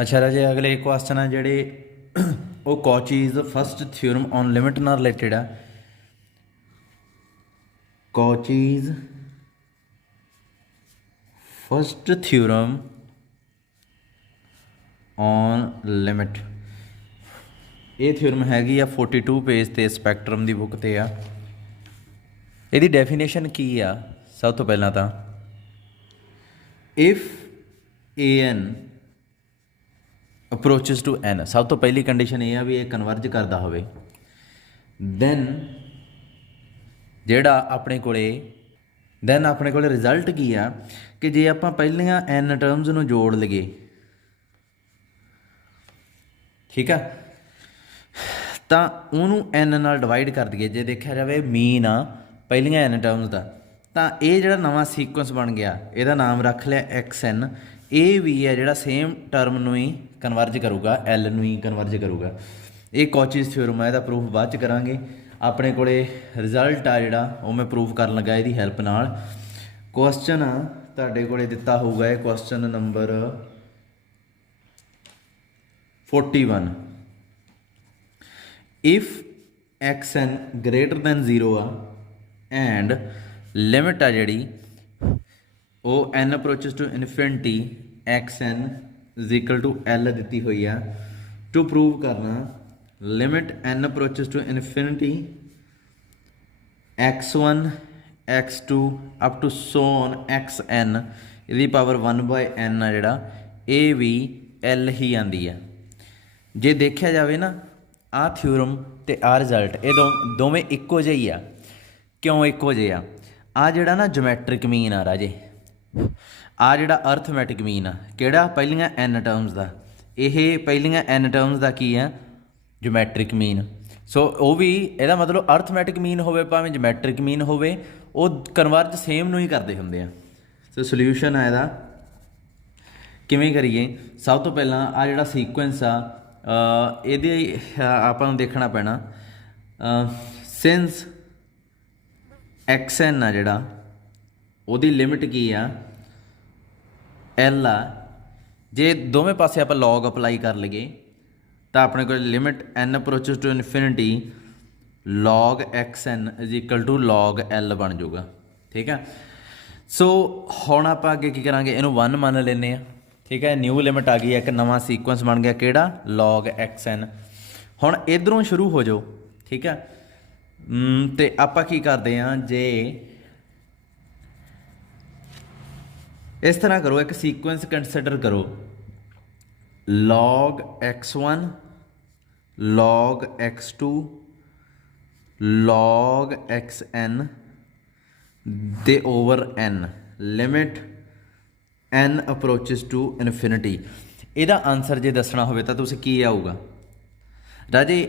अच्छा राजे अगले क्वेश्चन है जेह्ड़े वो Cauchy's first theorem on limit नाल रिलेटेड है। Cauchy's first theorem on limit ये थ्योरम हैगी आ 42 पेज ते स्पैक्ट्रम की बुक ते आ। ਇਹਦੀ ਡੈਫੀਨੇਸ਼ਨ ਕੀ ਆ? ਸਭ ਤੋਂ ਪਹਿਲਾਂ ਤਾਂ ਇਫ an ਅਪਰੋਚਸ ਟੂ n, ਸਭ ਤੋਂ ਪਹਿਲੀ ਕੰਡੀਸ਼ਨ ਇਹ ਆ ਵੀ ਇਹ ਕਨਵਰਜ ਕਰਦਾ ਹੋਵੇ। ਦੈਨ ਜਿਹੜਾ ਆਪਣੇ ਕੋਲੇ ਰਿਜ਼ਲਟ ਕੀ ਆ ਕਿ ਜੇ ਆਪਾਂ ਪਹਿਲੀਆਂ n ਟਰਮਸ ਨੂੰ ਜੋੜ ਲਈਏ, ਠੀਕ ਆ, ਤਾਂ ਉਹਨੂੰ n ਨਾਲ ਡਿਵਾਈਡ ਕਰ ਦਈਏ। ਜੇ ਦੇਖਿਆ ਜਾਵੇ ਮੀਨ ਆ ਪਹਿਲੀਆਂ n ਟਰਮਸ ਦਾ, ਤਾਂ ਇਹ ਜਿਹੜਾ ਨਵਾਂ ਸੀਕੁਐਂਸ ਬਣ ਗਿਆ ਇਹਦਾ ਨਾਮ ਰੱਖ ਲਿਆ xn। ਇਹ ਵੀ ਹੈ ਜਿਹੜਾ ਸੇਮ ਟਰਮ ਨੂੰ ਹੀ ਕਨਵਰਜ ਕਰੂਗਾ, l ਨੂੰ ਹੀ ਕਨਵਰਜ ਕਰੂਗਾ। ਇਹ ਕੌਚੀਜ਼ ਥਿਓਰਮ ਹੈ, ਇਹਦਾ ਪ੍ਰੂਫ ਬਾਅਦ 'ਚ ਕਰਾਂਗੇ। ਆਪਣੇ ਕੋਲੇ ਰਿਜ਼ਲਟ ਆ ਜਿਹੜਾ ਉਹ ਮੈਂ ਪ੍ਰੂਫ ਕਰਨ ਲੱਗਾ ਇਹਦੀ ਹੈਲਪ ਨਾਲ। ਕੁਐਸਚਨ ਤੁਹਾਡੇ ਕੋਲੇ ਦਿੱਤਾ ਹੋਊਗਾ, ਇਹ question number 41। If xn greater than 0 ਆ ਐਂਡ ਲਿਮਿਟ ਆ ਜਿਹੜੀ ਉਹ n approaches to infinity xn is equal to l ਦਿੱਤੀ ਹੋਈ ਆ। ਟੂ ਪ੍ਰੂਵ ਕਰਨਾ limit n approaches to infinity x1 x2 up to so on xn ਇਹਦੀ power 1/n ਆ ਜਿਹੜਾ ਇਹ ਵੀ l ਹੀ ਆਉਂਦੀ ਆ। ਜੇ ਦੇਖਿਆ ਜਾਵੇ ਨਾ ਆਹ ਥਿਊਰਮ ਤੇ ਆਹ ਰਿਜ਼ਲਟ ਇਹ ਦੋਵੇਂ ਇੱਕੋ ਜਿਹੇ ਹੀ ਆ। ਕਿਉਂ ਇੱਕੋ ਜਿਹੇ ਆ? ਆਹ ਜਿਹੜਾ ਨਾ ਜੋਮੈਟ੍ਰਿਕ ਮੀਨ ਆ ਰਾਜੇ, ਆਹ ਜਿਹੜਾ ਅਰਥਮੈਟਿਕ ਮੀਨ ਆ ਕਿਹੜਾ ਪਹਿਲੀਆਂ n ਟਰਮਸ ਦਾ, ਇਹ ਪਹਿਲੀਆਂ n ਟਰਮਸ ਦਾ ਕੀ ਆ? ਜੋਮੈਟ੍ਰਿਕ ਮੀਨ। ਸੋ ਉਹ ਵੀ ਇਹਦਾ ਮਤਲਬ ਅਰਥਮੈਟਿਕ ਮੀਨ ਹੋਵੇ ਭਾਵੇਂ ਜੋਮੈਟ੍ਰਿਕ ਮੀਨ ਹੋਵੇ, ਉਹ ਕਨਵਰਜ ਸੇਮ ਨੂੰ ਹੀ ਕਰਦੇ ਹੁੰਦੇ ਆ। ਸੋ ਸੋਲਿਊਸ਼ਨ ਆ ਇਹਦਾ ਕਿਵੇਂ ਕਰੀਏ? ਸਭ ਤੋਂ ਪਹਿਲਾਂ ਆਹ ਜਿਹੜਾ ਸੀਕੁਐਂਸ ਆ ਇਹਦੇ ਆਪਾਂ ਨੂੰ ਦੇਖਣਾ ਪੈਣਾ। ਸਿੰਸ xn ਆ ਜਿਹੜਾ ਉਹਦੀ ਲਿਮਿਟ ਕੀ ਆ? l ਆ। ਜੇ ਦੋਵੇਂ ਪਾਸੇ ਆਪਾਂ log ਅਪਲਾਈ ਕਰ ਲਈਏ ਤਾਂ ਆਪਣੇ ਕੋਲ limit n approaches to infinity log xn is equal to log l ਬਣ ਜਾਊਗਾ। ਠੀਕ ਆ। ਸੋ ਹੁਣ ਆਪਾਂ ਅੱਗੇ ਕੀ ਕਰਾਂਗੇ? ਇਹਨੂੰ 1 ਮੰਨ ਲੈਂਦੇ ਹਾਂ। ਠੀਕ ਹੈ, ਨਿਊ ਲਿਮਿਟ ਆ ਗਈ ਹੈ, ਇੱਕ ਨਵਾਂ ਸੀਕੁਐਂਸ ਬਣ ਗਿਆ ਕਿਹੜਾ? log xn। ਹੁਣ ਇੱਧਰੋਂ ਸ਼ੁਰੂ ਹੋ ਜਾਓ। ਠੀਕ ਹੈ, ਤੇ ਆਪਾਂ ਕੀ ਕਰਦੇ ਹਾਂ? ਜੇ ਇਸ ਤਰ੍ਹਾਂ ਕਰੋ, ਇੱਕ ਸੀਕੁਐਂਸ ਕੰਸੀਡਰ ਕਰੋ log x1 log x2 log xn ਦੇ over n limit n approaches to infinity. ਇਹਦਾ ਆਨਸਰ ਜੇ ਦੱਸਣਾ ਹੋਵੇ ਤਾਂ ਤੁਸੀਂ ਕੀ ਆਊਗਾ ਰਾਜੇ?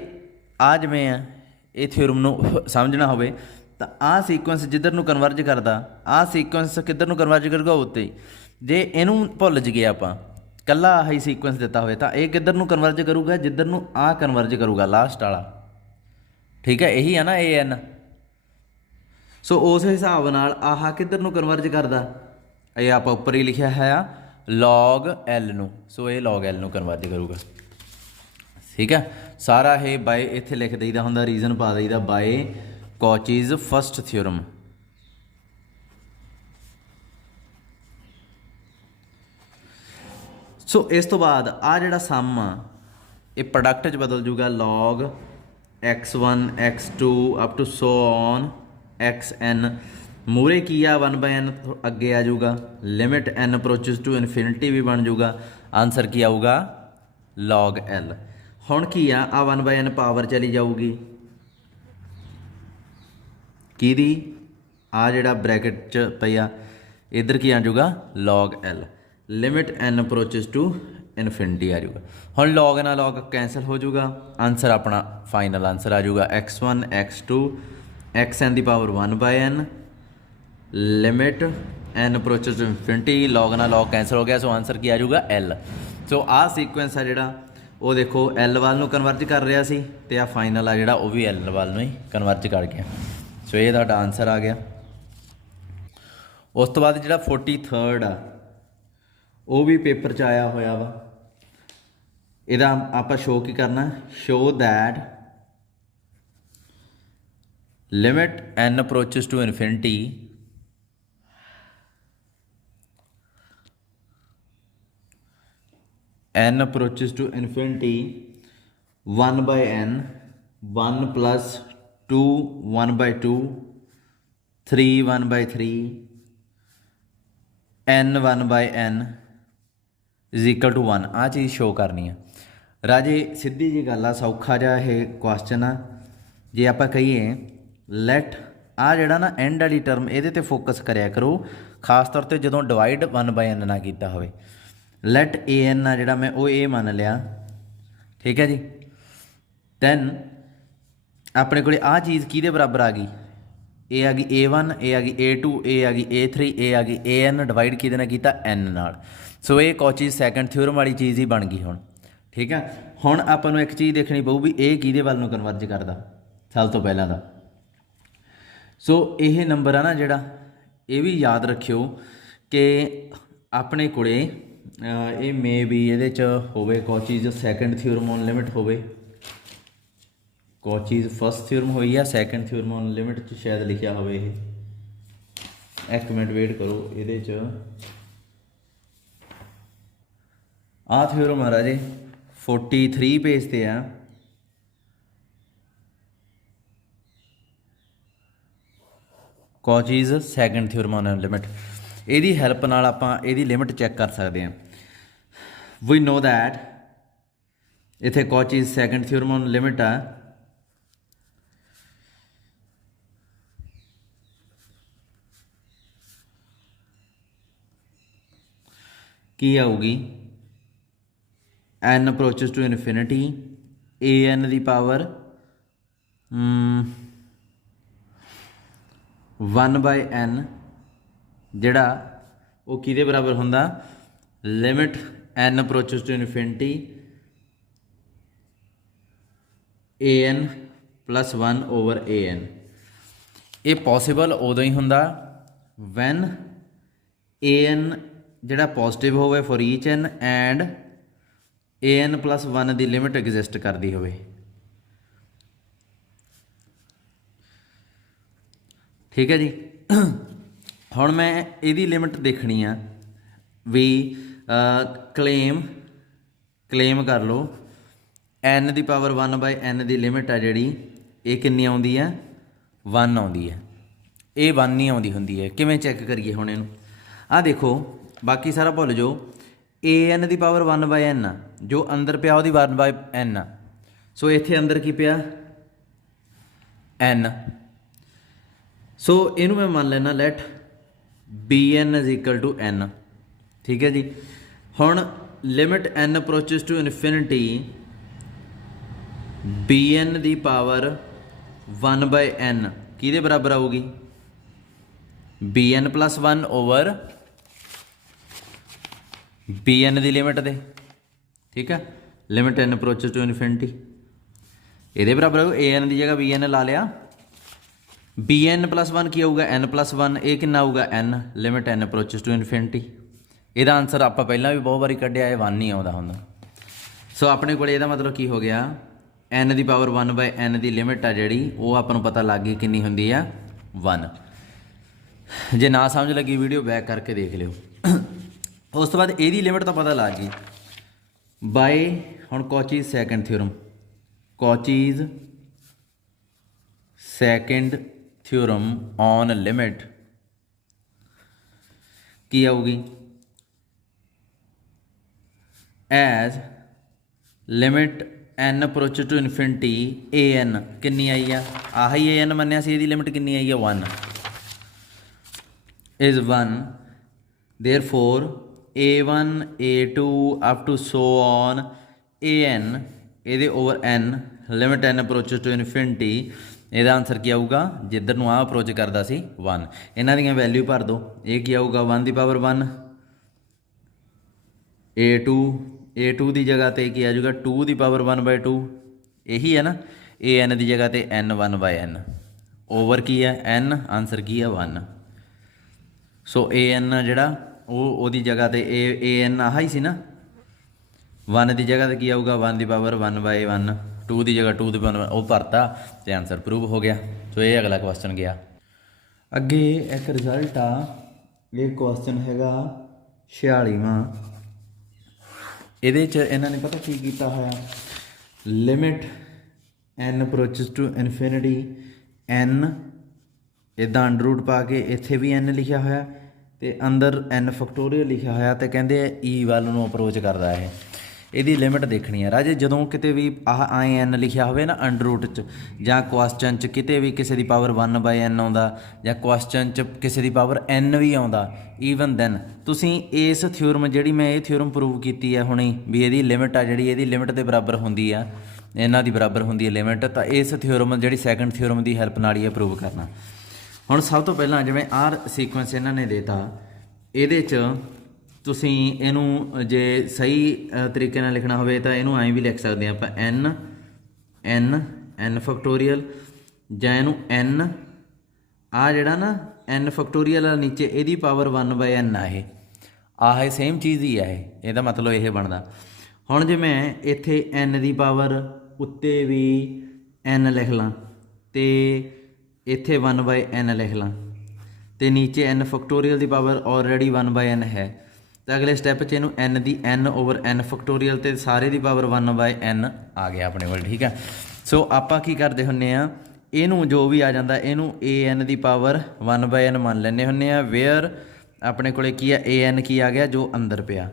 ਆ ਜਿਵੇਂ ਆ ਇਹ ਥਿਓਰਮ ਨੂੰ ਸਮਝਣਾ ਹੋਵੇ ਤਾਂ ਆਹ ਸੀਕੁਐਂਸ ਜਿੱਧਰ ਨੂੰ ਕਨਵਰਜ ਕਰਦਾ, ਆਹ ਸੀਕੁਐਂਸ ਕਿੱਧਰ ਨੂੰ ਕਨਵਰਜ ਕਰੂਗਾ? ਉੱਤੇ। ਜੇ ਇਹਨੂੰ ਭੁੱਲ ਜਗੇ ਆਪਾਂ, ਕੱਲਾ ਆਹੀ ਸੀਕੁਐਂਸ ਦਿੱਤਾ ਹੋਵੇ ਤਾਂ ਇਹ ਕਿੱਧਰ ਨੂੰ ਕਨਵਰਜ ਕਰੂਗਾ? ਜਿੱਧਰ ਨੂੰ ਆਹ ਕਨਵਰਜ ਕਰੂਗਾ, ਲਾਸਟ ਵਾਲਾ। ਠੀਕ ਹੈ, ਇਹੀ ਆ ਨਾ an। ਸੋ ਉਸ ਹਿਸਾਬ ਨਾਲ ਆਹ ਕਿੱਧਰ ਨੂੰ ਕਨਵਰਜ ਕਰਦਾ? ਇਹ ਆਪਾਂ ਉੱਪਰ ਹੀ ਲਿਖਿਆ ਹੈ ਆ log l ਨੂੰ। ਸੋ ਇਹ log l ਨੂੰ ਕਨਵਰਜ ਕਰੂਗਾ। ਠੀਕ ਹੈ, ਸਾਰਾ ਇਹ ਬਾਏ ਇੱਥੇ ਲਿਖ ਦਈਦਾ ਹੁੰਦਾ, ਰੀਜ਼ਨ ਪਾ ਦਈਦਾ ਬਾਏ ਕੌਚੀਜ਼ ਫਸਟ ਥਿਓਰਮ। ਸੋ ਇਸ ਤੋਂ ਬਾਅਦ ਆ ਜਿਹੜਾ ਸਮ ਆ ਇਹ ਪ੍ਰੋਡਕਟ 'ਚ ਬਦਲ ਜੂਗਾ log x1 x2 up to so on xn। ਮੂਹਰੇ ਕੀ ਆ? 1/n ਅੱਗੇ ਆ ਜਾਊਗਾ। Limit n approaches to infinity ਵੀ ਬਣ ਜਾਊਗਾ। ਆਨਸਰ ਕੀ ਆਊਗਾ? log l। ਹੁਣ ਕੀ ਆ? ਆ 1/n ਪਾਵਰ ਚਲੀ ਜਾਊਗੀ ਕਿਹਦੀ? ਆ ਜਿਹੜਾ ਬ੍ਰੈਕਟ 'ਚ ਪਿਆ ਇੱਧਰ ਕੀ ਆ ਜਾਊਗਾ? log l। Limit n approaches to infinity ਆ ਜਾਊਗਾ। ਹੁਣ log ਨਾਲ log ਕੈਂਸਲ ਹੋ ਜਾਊਗਾ। ਆਨਸਰ ਆਪਣਾ ਫਾਈਨਲ ਆਨਸਰ ਆ ਜਾਊਗਾ x1 x2 xn ਦੀ power 1/n limit n approaches to infinity. log ਨਾਲ log ਕੈਂਸਲ ਹੋ ਗਿਆ। ਸੋ ਆਨਸਰ ਕੀ ਆ ਜਾਊਗਾ? l। ਸੋ ਆਹ ਸੀਕੁਐਂਸ ਆ ਜਿਹੜਾ ਉਹ ਦੇਖੋ l ਵੱਲ ਨੂੰ ਕਨਵਰਜ ਕਰ ਰਿਹਾ ਸੀ, ਅਤੇ ਆਹ ਫਾਈਨਲ ਆ ਜਿਹੜਾ ਉਹ ਵੀ l ਵੱਲ ਨੂੰ ਹੀ ਕਨਵਰਜ ਕਰ ਗਿਆ। ਸੋ ਇਹ ਤੁਹਾਡਾ ਆਨਸਰ ਆ ਗਿਆ। ਉਸ ਤੋਂ ਬਾਅਦ ਜਿਹੜਾ 43rd ਆ ਉਹ ਵੀ ਪੇਪਰ 'ਚ ਆਇਆ ਹੋਇਆ ਵਾ। ਇਹਦਾ ਆਪਾਂ ਸ਼ੋ ਕੀ ਕਰਨਾ, show that limit n approaches to infinity n approaches to infinity 1 by n 1 plus 2 1 by 2 3 1 by 3 n 1 by n is equal to 1। ਆ ਚੀਜ਼ ਸ਼ੋ ਕਰਨੀ ਆ ਰਾਜੇ, ਸਿੱਧੀ ਜੀ ਗੱਲ ਆ, ਸੌਖਾ ਜਿਹਾ ਇਹ ਕੁਐਸਚਨ ਆ। ਜੇ ਆਪਾਂ ਕਹੀਏ ਲੈਟ ਆ ਜਿਹੜਾ ਨਾ ਐਂਡ ਵਾਲੀ ਟਰਮ, ਇਹਦੇ ਤੇ ਫੋਕਸ ਕਰਿਆ ਕਰੋ, ਖਾਸ ਤੌਰ ਤੇ ਜਦੋਂ ਡਿਵਾਈਡ 1 ਬਾਈ n ਨਾ ਕੀਤਾ ਹੋਵੇ। ਲੈਟ an ਆ ਜਿਹੜਾ ਮੈਂ ਉਹ ਇਹ ਮੰਨ ਲਿਆ, ਠੀਕ ਹੈ ਜੀ। ਦੈਨ ਆਪਣੇ ਕੋਲ ਆਹ ਚੀਜ਼ ਕਿਹਦੇ ਬਰਾਬਰ ਆ ਗਈ, ਇਹ ਆ ਗਈ a1, ਇਹ ਆ ਗਈ a2, ਇਹ ਆ ਗਈ a3, ਇਹ ਆ ਗਈ an ਡਿਵਾਈਡ ਕਿਹਦੇ ਨਾਲ ਕੀਤਾ, n ਨਾਲ। ਸੋ ਇਹ ਕੌਚੀਜ਼ ਸੈਕੰਡ ਥਿਊਰਮ ਵਾਲੀ ਚੀਜ਼ ਹੀ ਬਣ ਗਈ ਹੁਣ, ਠੀਕ ਹੈ। ਹੁਣ ਆਪਾਂ ਨੂੰ ਇੱਕ ਚੀਜ਼ ਦੇਖਣੀ ਪਊ ਵੀ ਇਹ ਕਿਹਦੇ ਵੱਲ ਨੂੰ ਕਨਵਰਜ ਕਰਦਾ, ਸਭ ਤੋਂ ਪਹਿਲਾਂ ਦਾ। ਸੋ ਇਹ ਨੰਬਰ ਆ ਨਾ ਜਿਹੜਾ, ਇਹ ਵੀ ਯਾਦ ਰੱਖਿਓ ਕਿ ਆਪਣੇ ਕੋਲੇ ਇਹ ਮੇ ਵੀ ਇਹਦੇ 'ਚ ਹੋਵੇ ਕੌਚੀਜ਼ ਸੈਕੰਡ ਥਿਊਰਮ ਔਨ ਲਿਮਿਟ ਹੋਵੇ, ਕੌਚੀਜ਼ ਫਸਟ ਥਿਊਰਮ ਹੋਈ ਆ, ਸੈਕੰਡ ਥਿਊਰਮ ਔਨ ਲਿਮਿਟ 'ਚ ਸ਼ਾਇਦ ਲਿਖਿਆ ਹੋਵੇ ਇਹ। ਇੱਕ ਮਿੰਟ ਵੇਟ ਕਰੋ, ਇਹਦੇ 'ਚ ਆਹ ਥਿਊਰਮ ਆ ਰਾਜੇ 43 ਪੇਜ ਤੇ ਆ। ਕੌਚੀਜ਼ ਸੈਕੰਡ ਥਿਊਰਮ ਔਨ ਲਿਮਿਟ, ਇਹਦੀ ਹੈਲਪ ਨਾਲ ਆਪਾਂ ਇਹਦੀ ਲਿਮਿਟ ਚੈੱਕ ਕਰ ਸਕਦੇ ਹਾਂ। ਵੀ ਨੋ ਦੈਟ ਇੱਥੇ Cauchy's second theorem on limit ਆ, ਕੀ ਆਊਗੀ, n approaches to infinity an ਦੀ ਪਾਵਰ 1 ਬਾਈ n ਜਿਹੜਾ ਉਹ ਕਿਹਦੇ ਬਰਾਬਰ ਹੁੰਦਾ, limit n approaches to infinity an plus 1 over an। ਇਹ ਪੋਸੀਬਲ ਉਦੋਂ ਹੀ ਹੁੰਦਾ ਵੈਨ an ਜਿਹੜਾ ਪੋਜ਼ਿਟਿਵ ਹੋਵੇ for each n and an plus 1 ਦੀ ਲਿਮਿਟ ਐਗਜ਼ਿਸਟ ਕਰਦੀ ਹੋਵੇ, ਠੀਕ ਹੈ ਜੀ। ਹੁਣ ਮੈਂ ਇਹਦੀ ਲਿਮਿਟ ਦੇਖਣੀ ਆ ਵੀ ਕਲੇਮ ਕਰ ਲਓ n the power 1 by n the limit ਆ ਜਿਹੜੀ ਇਹ ਕਿੰਨੀ ਆਉਂਦੀ ਆ, 1 ਆਉਂਦੀ ਹੈ। ਇਹ 1 ਨਹੀਂ ਆਉਂਦੀ ਹੁੰਦੀ ਹੈ। ਕਿਵੇਂ ਚੈੱਕ ਕਰੀਏ ਹੁਣ ਇਹਨੂੰ, ਆਹ ਦੇਖੋ, ਬਾਕੀ ਸਾਰਾ ਭੁੱਲ ਜਾਓ, an ਦੀ ਪਾਵਰ 1 ਬਾਈ n ਆ, ਜੋ ਅੰਦਰ ਪਿਆ ਉਹਦੀ 1 ਬਾਈ n ਆ। ਸੋ ਇੱਥੇ ਅੰਦਰ ਕੀ ਪਿਆ, n। ਸੋ ਇਹਨੂੰ ਮੈਂ ਮੰਨ ਲੈਣਾ let bn is equal to n, ਠੀਕ ਹੈ ਜੀ। ਹੁਣ limit n approaches to infinity bn ਦੀ ਪਾਵਰ 1 ਬਾਈ n ਕਿਹਦੇ ਬਰਾਬਰ ਆਊਗੀ, bn ਪਲੱਸ 1 ਓਵਰ bn ਦੀ ਲਿਮਿਟ ਦੇ, ਠੀਕ ਹੈ। Limit n approaches to infinity ਇਹਦੇ ਬਰਾਬਰ ਆਊ, an ਦੀ ਜਗ੍ਹਾ bn ਲਾ ਲਿਆ, bn ਪਲੱਸ 1 ਕੀ ਆਊਗਾ, n ਪਲੱਸ 1, ਇਹ ਕਿੰਨਾ ਆਊਗਾ n, limit n approaches to infinity. ਇਹਦਾ ਆਨਸਰ ਆਪਾਂ ਪਹਿਲਾਂ ਵੀ ਬਹੁਤ ਵਾਰੀ ਕੱਢਿਆ, ਇਹ 1 ਨਹੀਂ ਆਉਂਦਾ ਹੁੰਦਾ। ਸੋ ਆਪਣੇ ਕੋਲ ਇਹਦਾ ਮਤਲਬ ਕੀ ਹੋ ਗਿਆ, n the power 1 by n the limit ਆ ਜਿਹੜੀ ਉਹ ਆਪਾਂ ਨੂੰ ਪਤਾ ਲੱਗ ਗਈ ਕਿੰਨੀ ਹੁੰਦੀ ਆ, 1। ਜੇ ਨਾ ਸਮਝ ਲੱਗੀ ਵੀਡੀਓ ਬੈਕ ਕਰਕੇ ਦੇਖ ਲਿਓ। ਉਸ ਤੋਂ ਬਾਅਦ ਇਹਦੀ ਲਿਮਿਟ ਤਾਂ ਪਤਾ ਲੱਗ ਗਈ ਬਾਈ ਹੁਣ Cauchy's second theorem, Cauchy's second theorem on limit ਕੀ ਆਊਗੀ, as limit n approach to infinity an ਕਿੰਨੀ ਆਈ ਆ, ਆਹੀ an ਮੰਨਿਆ ਸੀ, ਇਹਦੀ ਲਿਮਿਟ ਕਿੰਨੀ ਆਈ ਆ, 1 is 1, therefore a1 a2 up to so on an ਇਹਦੇ over n limit n approaches to infinity. ਇਹਦਾ ਆਨਸਰ ਕੀ ਆਊਗਾ, ਜਿੱਧਰ ਨੂੰ ਆਹ ਅਪਰੋਚ ਕਰਦਾ ਸੀ 1। ਇਹਨਾਂ ਦੀਆਂ ਵੈਲਿਊ ਭਰ ਦਿਓ, ਇਹ ਕੀ ਆਊਗਾ 1 ਦੀ ਪਾਵਰ 1, a2 ਦੀ ਜਗ੍ਹਾ 'ਤੇ ਕੀ ਆ ਜਾਊਗਾ 2 ਦੀ ਪਾਵਰ 1/2, ਇਹੀ ਹੈ ਨਾ, an ਦੀ ਜਗ੍ਹਾ 'ਤੇ n 1/n ਓਵਰ ਕੀ ਹੈ n, ਆਨਸਰ ਕੀ ਹੈ 1। ਸੋ an ਜਿਹੜਾ ਉਹਦੀ ਜਗ੍ਹਾ 'ਤੇ an ਆਹ ਹੀ ਸੀ ਨਾ 1 की जगह तो की आऊगा 1 की पावर 1/1, 2 की जगह 2 की पावर वो भरता तो आंसर प्रूव हो गया। तो ये अगला क्वेश्चन गया। अगे एक रिजल्ट आ, ये क्वेश्चन हैगा 46वां। ਇਹਦੇ 'ਚ ਇਹਨਾਂ ਨੇ ਪਤਾ ਕੀ ਕੀਤਾ ਹੋਇਆ, limit n approaches to infinity n ਇੱਦਾਂ ਅੰਡਰ ਰੂਟ ਪਾ ਕੇ ਇੱਥੇ ਵੀ n ਲਿਖਿਆ ਹੋਇਆ ਅਤੇ ਅੰਦਰ n ਫੈਕਟੋਰੀਅਲ ਲਿਖਿਆ ਹੋਇਆ ਅਤੇ ਕਹਿੰਦੇ e ਵੱਲ ਨੂੰ ਅਪਰੋਚ ਕਰਦਾ ਇਹ। ਇਹਦੀ ਲਿਮਿਟ ਦੇਖਣੀ ਹੈ ਰਾਜੇ। ਜਦੋਂ ਕਿਤੇ ਵੀ ਆਹ ਆਏ n ਲਿਖਿਆ ਹੋਵੇ ਨਾ ਅੰਡਰ ਰੂਟ 'ਚ ਜਾਂ ਕੁਐਸਚਨ 'ਚ ਕਿਤੇ ਵੀ ਕਿਸੇ ਦੀ ਪਾਵਰ 1/n ਆਉਂਦਾ ਜਾਂ ਕੁਐਸਚਨ 'ਚ ਕਿਸੇ ਦੀ ਪਾਵਰ n ਵੀ ਆਉਂਦਾ, ਈਵਨ ਦੈਨ ਤੁਸੀਂ ਇਸ ਥਿਊਰਮ ਜਿਹੜੀ ਮੈਂ ਇਹ ਥਿਊਰਮ ਪ੍ਰੂਵ ਕੀਤੀ ਹੈ ਹੁਣੀ ਵੀ ਇਹਦੀ ਲਿਮਿਟ ਆ ਜਿਹੜੀ ਇਹਦੀ ਲਿਮਿਟ ਦੇ ਬਰਾਬਰ ਹੁੰਦੀ ਆ, ਇਹਨਾਂ ਦੀ ਬਰਾਬਰ ਹੁੰਦੀ ਹੈ ਲਿਮਿਟ, ਤਾਂ ਇਸ ਥਿਊਰਮ ਜਿਹੜੀ ਸੈਕੰਡ ਥਿਊਰਮ ਦੀ ਹੈਲਪ ਨਾਲ ਹੀ ਇਹ ਪ੍ਰੂਵ ਕਰਨਾ। ਹੁਣ ਸਭ ਤੋਂ ਪਹਿਲਾਂ ਜਿਵੇਂ ਆਰ ਸੀਕੁਐਂਸ ਇਹਨਾਂ ਨੇ ਦੇਤਾ, ਇਹਦੇ 'ਚ ਤੁਸੀਂ ਇਹਨੂੰ ਜੇ ਸਹੀ ਤਰੀਕੇ ਨਾਲ ਲਿਖਣਾ ਹੋਵੇ ਤਾਂ ਇਹਨੂੰ ਐਂ ਵੀ ਲਿਖ ਸਕਦੇ ਹਾਂ ਆਪਾਂ n ਫੈਕਟੋਰੀਅਲ, ਜਾਂ ਇਹਨੂੰ n ਆ ਜਿਹੜਾ ਨਾ n ਫੈਕਟੋਰੀਅਲ ਆ ਨੀਚੇ ਇਹਦੀ ਪਾਵਰ 1/n ਆ, ਇਹ ਆਹ ਸੇਮ ਚੀਜ਼ ਹੀ ਆ ਇਹ, ਇਹਦਾ ਮਤਲਬ ਇਹ ਬਣਦਾ। ਹੁਣ ਜੇ ਮੈਂ ਇੱਥੇ n ਦੀ ਪਾਵਰ ਉੱਤੇ ਵੀ n ਲਿਖ ਲਾਂ ਅਤੇ ਇੱਥੇ 1/n ਲਿਖ ਲਾਂ ਅਤੇ ਨੀਚੇ n ਫੈਕਟੋਰੀਅਲ ਦੀ ਪਾਵਰ ਆਲਰੇਡੀ 1/n ਹੈ, ਤਾਂ ਅਗਲੇ ਸਟੈਪ 'ਚ ਇਹਨੂੰ n ਦੀ n/n ਫੈਕਟੋਰੀਅਲ ਅਤੇ ਸਾਰੇ ਦੀ ਪਾਵਰ 1/n ਆ ਗਿਆ ਆਪਣੇ ਕੋਲ। ਠੀਕ ਹੈ, ਸੋ ਆਪਾਂ ਕੀ ਕਰਦੇ ਹੁੰਦੇ ਹਾਂ, ਇਹਨੂੰ ਜੋ ਵੀ ਆ ਜਾਂਦਾ ਇਹਨੂੰ an ਦੀ ਪਾਵਰ 1/n ਮੰਨ ਲੈਂਦੇ ਹੁੰਦੇ ਹਾਂ, ਵੇਅਰ ਆਪਣੇ ਕੋਲ ਕੀ ਆ an ਕੀ ਆ ਗਿਆ ਜੋ ਅੰਦਰ ਪਿਆ,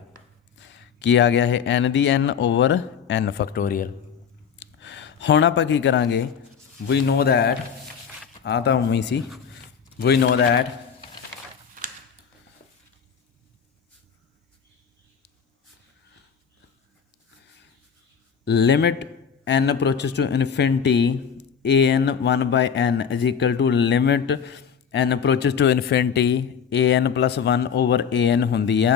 ਕੀ ਆ ਗਿਆ ਇਹ n ਦੀ n/n ਫੈਕਟੋਰੀਅਲ। ਹੁਣ ਆਪਾਂ ਕੀ ਕਰਾਂਗੇ, ਵੀ ਨੋ ਦੈਟ, ਆ ਤਾਂ ਉਵੇਂ ਹੀ ਸੀ, we know that limit n approaches to infinity an 1/n is equal to limit n approaches to infinity an plus 1/an ਹੁੰਦੀ ਆ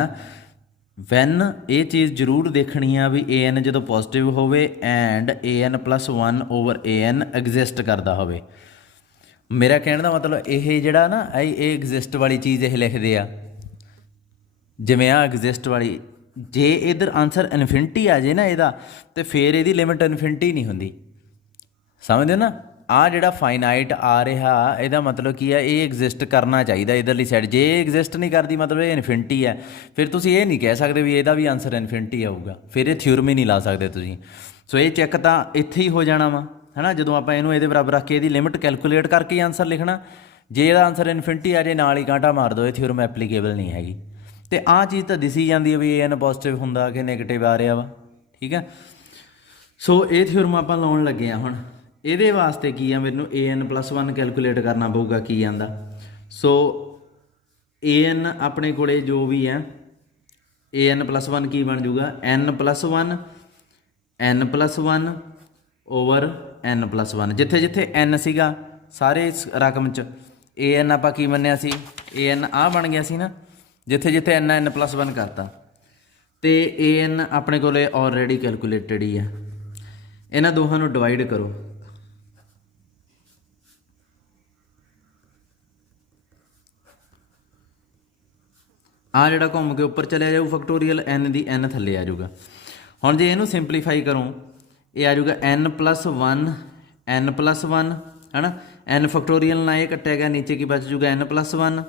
ਵੈਨ ਇਹ ਚੀਜ਼ ਜ਼ਰੂਰ ਦੇਖਣੀ ਆ ਵੀ an ਜਦੋਂ ਪੋਜ਼ੀਟਿਵ ਹੋਵੇ and an plus 1/an exist ਕਰਦਾ ਹੋਵੇ। ਮੇਰਾ ਕਹਿਣ ਦਾ ਮਤਲਬ ਇਹ ਜਿਹੜਾ ਨਾ ਇਹ ਐਗਜ਼ਿਸਟ ਵਾਲੀ ਚੀਜ਼ ਇਹ ਲਿਖਦੇ ਆ, ਜਿਵੇਂ ਆ ਐਗਜ਼ਿਸਟ ਵਾਲੀ, ਜੇ ਇੱਧਰ ਆਨਸਰ ਇਨਫਿਨਿਟੀ ਆ ਜੇ ਨਾ ਇਹਦਾ, ਅਤੇ ਫਿਰ ਇਹਦੀ ਲਿਮਿਟ ਇਨਫਿਨਿਟੀ ਨਹੀਂ ਹੁੰਦੀ, ਸਮਝਦੇ ਹੋ ਨਾ। ਆਹ ਜਿਹੜਾ ਫਾਈਨਾਈਟ ਆ ਰਿਹਾ ਇਹਦਾ ਮਤਲਬ ਕੀ ਆ, ਇਹ ਐਗਜ਼ਿਸਟ ਕਰਨਾ ਚਾਹੀਦਾ ਇੱਧਰਲੀ ਸਾਈਡ, ਜੇ ਇਹ ਐਗਜ਼ਿਸਟ ਨਹੀਂ ਕਰਦੀ ਮਤਲਬ ਇਹ ਇਨਫਿਨਿਟੀ ਹੈ, ਫਿਰ ਤੁਸੀਂ ਇਹ ਨਹੀਂ ਕਹਿ ਸਕਦੇ ਵੀ ਇਹਦਾ ਵੀ ਆਨਸਰ ਇਨਫਿਨਿਟੀ ਆਊਗਾ, ਫਿਰ ਇਹ ਥਿਊਰਮ ਹੀ ਨਹੀਂ ਲਾ ਸਕਦੇ ਤੁਸੀਂ। ਸੋ ਇਹ ਚੈੱਕ ਤਾਂ ਇੱਥੇ ਹੀ ਹੋ ਜਾਣਾ ਵਾ, ਹੈ ਨਾ, ਜਦੋਂ ਆਪਾਂ ਇਹਨੂੰ ਇਹਦੇ ਬਰਾਬਰ ਰੱਖ ਕੇ ਇਹਦੀ ਲਿਮਿਟ ਕੈਲਕੂਲੇਟ ਕਰਕੇ ਹੀ ਆਨਸਰ ਲਿਖਣਾ। ਜੇ ਇਹਦਾ ਆਨਸਰ ਇਨਫਿਨਿਟੀ ਆ ਜੇ ਨਾਲ ਹੀ ਕਾਂਟਾ ਮਾਰ ਦਿਓ, ਇਹ ਥਿਊਰਮ ਐਪਲੀਕੇਬਲ ਨਹੀਂ ਹੈਗੀ। ਅਤੇ ਆਹ ਚੀਜ਼ ਤਾਂ ਦਿਸੀ ਜਾਂਦੀ ਹੈ ਵੀ an ਪੋਜ਼ੀਟਿਵ ਹੁੰਦਾ ਕਿ ਨੈਗੇਟਿਵ ਆ ਰਿਹਾ ਵਾ। ਠੀਕ ਹੈ, ਸੋ ਇਹ ਥਿਊਰਮ ਆਪਾਂ ਲਾਉਣ ਲੱਗੇ ਹਾਂ। ਹੁਣ ਇਹਦੇ ਵਾਸਤੇ ਕੀ ਆ, ਮੈਨੂੰ an plus 1 ਕੈਲਕੂਲੇਟ ਕਰਨਾ ਪਊਗਾ ਕੀ ਆਂਦਾ। ਸੋ an ਆਪਣੇ ਕੋਲੇ ਜੋ ਵੀ ਹੈ an plus 1 ਕੀ ਬਣ ਜੂਗਾ, n plus 1 over n plus 1, ਜਿੱਥੇ ਜਿੱਥੇ n ਸੀਗਾ ਸਾਰੇ ਇਸ ਰਕਮ 'ਚ an ਆਪਾਂ ਕੀ ਮੰਨਿਆ ਸੀ, an ਆਹ ਬਣ ਗਿਆ ਸੀ ਨਾ, ਜਿੱਥੇ ਜਿੱਥੇ n plus 1 ਕਰਤਾ, ਅਤੇ an ਆਪਣੇ ਕੋਲ ਆਲਰੇਡੀ ਕੈਲਕੂਲੇਟਡ ਹੀ ਆ। ਇਹਨਾਂ ਦੋਹਾਂ ਨੂੰ ਡਿਵਾਈਡ ਕਰੋ, ਆਹ ਜਿਹੜਾ ਘੁੰਮ ਕੇ ਉੱਪਰ ਚਲਿਆ ਜਾਊ ਫੈਕਟੋਰੀਅਲ, n ਦੀ n ਥੱਲੇ ਆ ਜਾਊਗਾ। ਹੁਣ ਜੇ ਇਹਨੂੰ ਸਿੰਪਲੀਫਾਈ ਕਰੋ, ਇਹ ਆ ਜਾਊਗਾ n plus 1 ਹੈ ਨਾ, n ਫੈਕਟੋਰੀਅਲ ਨਾਲ ਇਹ ਕੱਟਿਆ ਗਿਆ, ਨੀਚੇ ਕੀ ਬਚ ਜੂਗਾ n plus 1,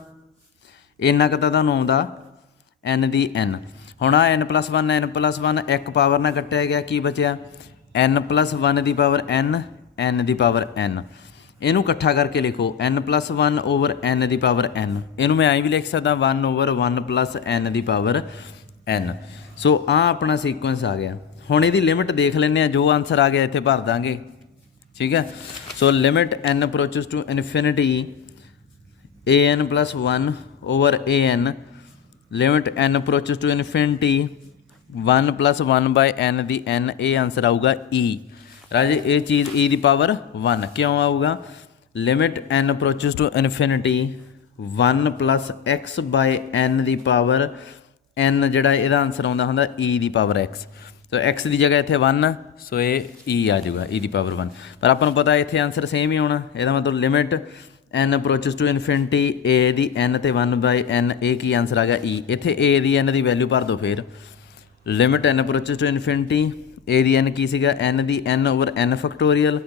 ਇੰਨਾ ਕੁ ਤਾਂ ਤੁਹਾਨੂੰ ਆਉਂਦਾ n ਦੀ n। ਹੁਣ ਆ n plus 1 ਇੱਕ ਪਾਵਰ ਨਾਲ ਕੱਟਿਆ ਗਿਆ, ਕੀ ਬਚਿਆ n plus 1 ਦੀ ਪਾਵਰ n ਦੀ ਪਾਵਰ n। ਇਹਨੂੰ ਇਕੱਠਾ ਕਰਕੇ ਲਿਖੋ n plus 1 ਓਵਰ n ਦੀ ਪਾਵਰ n, ਇਹਨੂੰ ਮੈਂ ਐਂ ਵੀ ਲਿਖ ਸਕਦਾ 1 ਓਵਰ 1 plus n ਦੀ ਪਾਵਰ n। ਸੋ ਆਹ ਆਪਣਾ ਸੀਕੁਐਂਸ ਆ ਗਿਆ। ਹੁਣ ਇਹਦੀ ਲਿਮਿਟ ਦੇਖ ਲੈਂਦੇ ਹਾਂ, ਜੋ ਆਨਸਰ ਆ ਗਿਆ ਇੱਥੇ ਭਰ ਦਾਂਗੇ। ਠੀਕ ਹੈ, so limit n approaches to infinity an plus 1 over an, limit n approaches to infinity 1 plus 1/n ਦੀ n, ਇਹ ਆਨਸਰ ਆਊਗਾ e। ਰਾਜੇ ਇਹ ਚੀਜ਼ e ਦੀ ਪਾਵਰ 1 ਕਿਉਂ ਆਊਗਾ, limit n approaches to infinity 1 plus x/n ਦੀ ਪਾਵਰ n, ਜਿਹੜਾ ਇਹਦਾ ਆਨਸਰ ਆਉਂਦਾ ਹੁੰਦਾ e ਦੀ ਪਾਵਰ x। ਸੋ x ਦੀ ਜਗ੍ਹਾ ਇੱਥੇ 1, ਸੋ ਇਹ e ਆ ਜਾਊਗਾ e ਦੀ ਪਾਵਰ 1। ਪਰ ਆਪਾਂ ਨੂੰ ਪਤਾ ਇੱਥੇ ਆਨਸਰ ਸੇਮ ਹੀ ਆਉਣਾ, ਇਹਦਾ ਮਤਲਬ limit n approaches to infinity a ਦੀ n ਅਤੇ 1/n, ਇਹ ਕੀ ਆਨਸਰ ਆ ਗਿਆ e। ਇੱਥੇ a ਦੀ n ਦੀ ਵੈਲਿਊ ਭਰ ਦਿਓ, ਫਿਰ limit n approaches to infinity a ਦੀ n ਕੀ ਸੀਗਾ n ਦੀ n ਓਵਰ n ਫੈਕਟੋਰੀਅਲ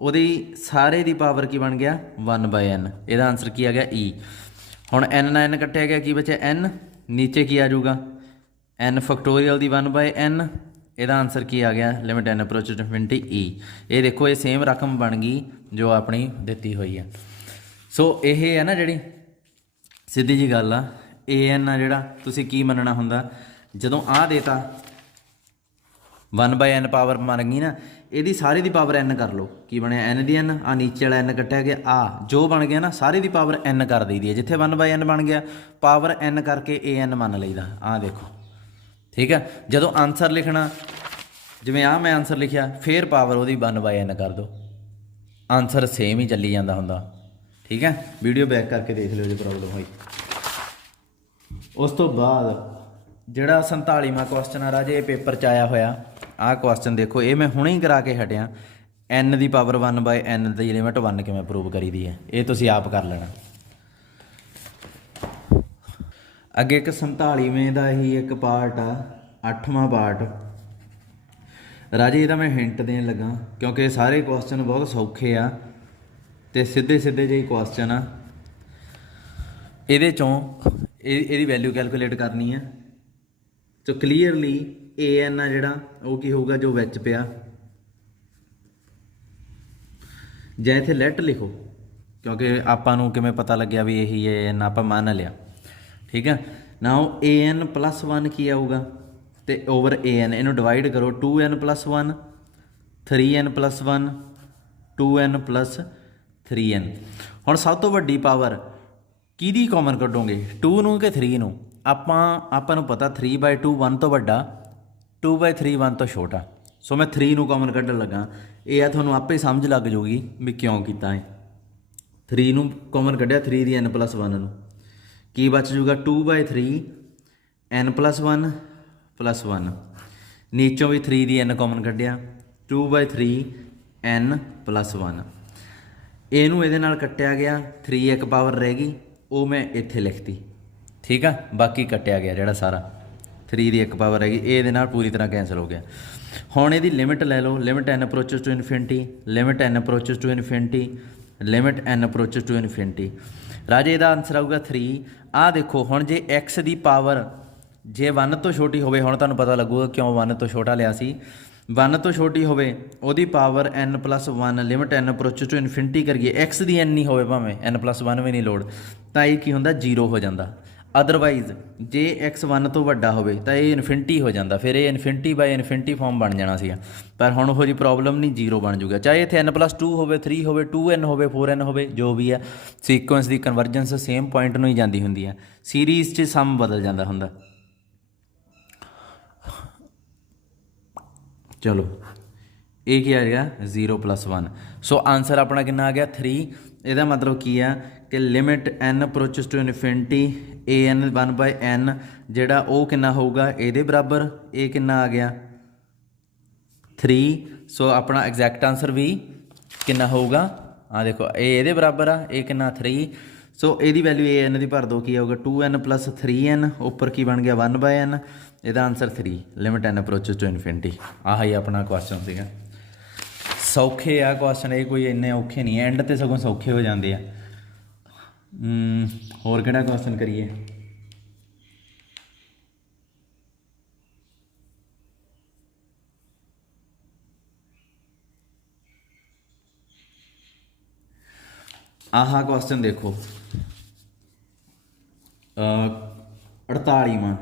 ਉਹਦੀ ਸਾਰੇ ਦੀ ਪਾਵਰ ਕੀ ਬਣ ਗਿਆ 1/n ਇਹਦਾ ਆਨਸਰ ਕੀ ਆ ਗਿਆ e। ਹੁਣ n ਨਾਲ n ਕੱਟਿਆ ਗਿਆ ਕੀ ਬਚਿਆ n ਨੀਚੇ ਕੀ ਆ ਜਾਊਗਾ n ਫੈਕਟੋਰੀਅਲ ਦੀ 1/n ਇਹਦਾ ਆਨਸਰ ਕੀ ਆ ਗਿਆ limit n approaches to infinity e। ਇਹ ਦੇਖੋ ਇਹ ਸੇਮ ਰਕਮ ਬਣ ਗਈ ਜੋ ਆਪਣੀ ਦਿੱਤੀ ਹੋਈ ਹੈ। ਸੋ ਇਹ ਹੈ ਨਾ ਜਿਹੜੀ ਸਿੱਧੀ ਜੀ ਗੱਲ ਆ an ਆ ਜਿਹੜਾ ਤੁਸੀਂ ਕੀ ਮੰਨਣਾ ਹੁੰਦਾ ਜਦੋਂ ਆਹ ਦੇਤਾ 1/n ਪਾਵਰ ਬਣ ਗਈ ਨਾ ਇਹਦੀ ਸਾਰੀ ਦੀ ਪਾਵਰ n ਕਰ ਲਓ ਕੀ ਬਣਿਆ n ਦੀ n ਆ ਨੀਚੇ ਵਾਲਾ n ਕੱਟਿਆ ਗਿਆ ਆ ਜੋ ਬਣ ਗਿਆ ਨਾ ਸਾਰੀ ਦੀ ਪਾਵਰ n ਕਰ ਦਈਦੀ ਹੈ ਜਿੱਥੇ 1/n ਬਣ ਗਿਆ ਪਾਵਰ n ਕਰਕੇ an ਮੰਨ ਲਈਦਾ ਆਹ ਦੇਖੋ ਠੀਕ ਹੈ। ਜਦੋਂ ਆਨਸਰ ਲਿਖਣਾ ਜਿਵੇਂ ਆਹ ਮੈਂ ਆਨਸਰ ਲਿਖਿਆ ਫਿਰ ਪਾਵਰ ਉਹਦੀ 1/n ਕਰ ਦਿਓ ਆਨਸਰ ਸੇਮ ਹੀ ਚੱਲੀ ਜਾਂਦਾ ਹੁੰਦਾ ਠੀਕ ਹੈ। ਵੀਡੀਓ ਬੈਕ ਕਰਕੇ ਦੇਖ ਲਿਓ ਜੇ ਪ੍ਰੋਬਲਮ ਹੋਈ। ਉਸ ਤੋਂ ਬਾਅਦ ਜਿਹੜਾ 47ਵਾਂ ਕੁਐਸਚਨ ਆ ਰਾਜੇ ਇਹ ਪੇਪਰ 'ਚ ਆਇਆ ਹੋਇਆ ਆਹ ਕੁਐਸਚਨ ਦੇਖੋ ਇਹ ਮੈਂ ਹੁਣੇ ਹੀ ਕਰਾ ਕੇ ਹਟਿਆ n ਦੀ ਪਾਵਰ 1/n ਦੀ ਲਿਮਿਟ 1 ਕਿਵੇਂ ਪ੍ਰੂਵ ਕਰੀਦੀ ਹੈ ਇਹ ਤੁਸੀਂ ਆਪ ਕਰ ਲੈਣਾ। ਅੱਗੇ ਇੱਕ 47ਵੇਂ ਦਾ ਹੀ ਇੱਕ ਪਾਰਟ ਆ 8ਵਾਂ ਪਾਰਟ ਰਾਜੇ ਇਹਦਾ ਮੈਂ ਹਿੰਟ ਦੇਣ ਲੱਗਾ ਕਿਉਂਕਿ ਸਾਰੇ ਕੁਐਸਚਨ ਬਹੁਤ ਸੌਖੇ ਆ ਤੇ ਸਿੱਧੇ ਸਿੱਧੇ ਜਿਹੇ ਕੁਐਸਚਨ ਆ ਇਹਦੇ ਚੋਂ ਇਹਦੀ ਵੈਲਿਊ ਕੈਲਕੂਲੇਟ ਕਰਨੀ ਆ। ਸੋ ਕਲੀਅਰਲੀ an ਆ ਜਿਹੜਾ ਉਹ ਕੀ ਹੋਊਗਾ ਜੋ ਵਿੱਚ ਪਿਆ ਜਾਂ ਇੱਥੇ ਲੈਟ ਲਿਖੋ ਕਿਉਂਕਿ ਆਪਾਂ ਨੂੰ ਕਿਵੇਂ ਪਤਾ ਲੱਗਿਆ ਵੀ ਇਹੀ an ਆਪਾਂ ਮੰਨ ਲਿਆ ਠੀਕ ਹੈ। ਨਾਓ an + 1 ਕੀ ਆਊਗਾ ਤੇ ਓਵਰ an ਇਹਨੂੰ ਡਿਵਾਈਡ ਕਰੋ 2n + 1 3n + 1 2n + 3n। ਹੁਣ ਸਭ ਤੋਂ ਵੱਡੀ ਪਾਵਰ ਕਿਹਦੀ ਕਾਮਨ ਕੱਢੋਗੇ 2 ਨੂੰ ਕਿ 3 ਨੂੰ ਆਪਾਂ ਨੂੰ ਪਤਾ 3/2 1 ਤੋਂ ਵੱਡਾ 2/3 1 ਤੋਂ ਛੋਟਾ ਸੋ ਮੈਂ 3 ਨੂੰ ਕਾਮਨ ਕੱਢਣ ਲੱਗਾ ਇਹ ਆ ਤੁਹਾਨੂੰ ਆਪੇ ਸਮਝ ਲੱਗ ਜਾਊਗੀ ਵੀ ਕਿਉਂ ਕੀਤਾ ਹੈ। 3 ਨੂੰ ਕਾਮਨ ਕੱਢਿਆ 3 ਦੀ n + 1 ਨੂੰ ਕੀ ਬਚ ਜੂਗਾ 2/3 n + 1 + 1 ਨੀਚੋਂ ਵੀ 3 ਦੀ n ਕਾਮਨ ਕੱਢਿਆ 2/3 n + 1 ਇਹਨੂੰ ਇਹਦੇ ਨਾਲ ਕੱਟਿਆ ਗਿਆ 3 ਇੱਕ ਪਾਵਰ ਰਹਿ ਗਈ ਉਹ ਮੈਂ ਇੱਥੇ ਲਿਖਤੀ ਠੀਕ ਆ ਬਾਕੀ ਕੱਟਿਆ ਗਿਆ ਜਿਹੜਾ ਸਾਰਾ 3 ਦੀ ਇੱਕ ਪਾਵਰ ਹੈਗੀ ਇਹ ਇਹਦੇ ਨਾਲ ਪੂਰੀ ਤਰ੍ਹਾਂ ਕੈਂਸਲ ਹੋ ਗਿਆ। ਹੁਣ ਇਹਦੀ ਲਿਮਿਟ ਲੈ ਲਓ limit n approaches to infinity limit n approaches to infinity limit n approaches to infinity ਰਾਜੇ ਇਹਦਾ ਆਨਸਰ ਆਊਗਾ 3। ਆਹ ਦੇਖੋ ਹੁਣ ਜੇ x ਦੀ ਪਾਵਰ ਜੇ 1 ਤੋਂ ਛੋਟੀ ਹੋਵੇ ਹੁਣ ਤੁਹਾਨੂੰ ਪਤਾ ਲੱਗੂਗਾ ਕਿਉਂ 1 ਤੋਂ ਛੋਟਾ ਲਿਆ ਸੀ 1 ਤੋਂ ਛੋਟੀ ਹੋਵੇ ਉਹਦੀ power n + 1 limit n approaches to infinity ਕਰੀਏ x ਦੀ n ਨਹੀਂ ਹੋਵੇ ਭਾਵੇਂ n + 1 ਵੀ ਨਹੀਂ ਲੋੜ ਤਾਂ ਇਹ ਕੀ ਹੁੰਦਾ 0 ਹੋ ਜਾਂਦਾ। ਅਦਰਵਾਈਜ਼ ਜੇ x 1 ਤੋਂ ਵੱਡਾ ਹੋਵੇ ਤਾਂ ਇਹ ਇਨਫਿਨਿਟੀ ਹੋ ਜਾਂਦਾ ਫਿਰ ਇਹ ਇਨਫਿਨਿਟੀ ਫਾਰਮ ਬਣ ਜਾਣਾ ਸੀਗਾ ਪਰ ਹੁਣ ਉਹੋ ਜਿਹੀ ਪ੍ਰੋਬਲਮ ਨਹੀਂ 0 ਬਣ ਜੂਗਾ ਚਾਹੇ ਇੱਥੇ n + 2 ਹੋਵੇ 3 ਹੋਵੇ 2n ਹੋਵੇ 4n ਹੋਵੇ ਜੋ ਵੀ ਹੈ ਸੀਕੁਐਂਸ ਦੀ ਕਨਵਰਜੈਂਸ ਸੇਮ ਪੁਆਇੰਟ ਨੂੰ ਹੀ ਜਾਂਦੀ ਹੁੰਦੀ ਹੈ ਸੀਰੀਜ਼ 'ਚ ਸਮ ਬਦਲ ਜਾਂਦਾ ਹੁੰਦਾ। ਚਲੋ ਇਹ ਕੀ ਆ ਗਿਆ 0 + 1 ਸੋ ਆਨਸਰ ਆਪਣਾ ਕਿੰਨਾ ਆ ਗਿਆ 3। ਇਹਦਾ ਮਤਲਬ ਕੀ ਆ ਕਿ limit n approaches to infinity an 1/n ਜਿਹੜਾ ਉਹ ਕਿੰਨਾ ਹੋਊਗਾ ਇਹਦੇ ਬਰਾਬਰ ਇਹ ਕਿੰਨਾ ਆ ਗਿਆ 3 ਸੋ ਆਪਣਾ ਐਗਜ਼ੈਕਟ ਆਨਸਰ ਵੀ ਕਿੰਨਾ ਹੋਊਗਾ ਆ ਦੇਖੋ ਇਹ ਇਹਦੇ ਬਰਾਬਰ ਆ ਇਹ ਕਿੰਨਾ 3 ਸੋ ਇਹਦੀ ਵੈਲਿਊ an ਦੀ ਭਰ ਦਿਓ ਕੀ ਆਊਗਾ 2n + 3n ਉੱਪਰ ਕੀ ਬਣ ਗਿਆ 1/n ਇਹਦਾ answer 3 limit n approaches to infinity ਆਹ ਹੀ ਆਪਣਾ ਕੁਐਸਚਨ ਸੀਗਾ। ਸੌਖੇ ਆ ਕੁਐਸਚਨ ਇਹ ਕੋਈ ਇੰਨੇ ਔਖੇ ਨਹੀਂ ਐਂਡ ਤੇ ਸਗੋਂ ਸੌਖੇ ਹੋ ਜਾਂਦੇ ਆ। ਹੋਰ ਕਿਹੜਾ ਕੁਐਸਚਨ ਕਰੀਏ ਆਹ ਕੁਐਸਚਨ ਦੇਖੋ 48ਵਾਂ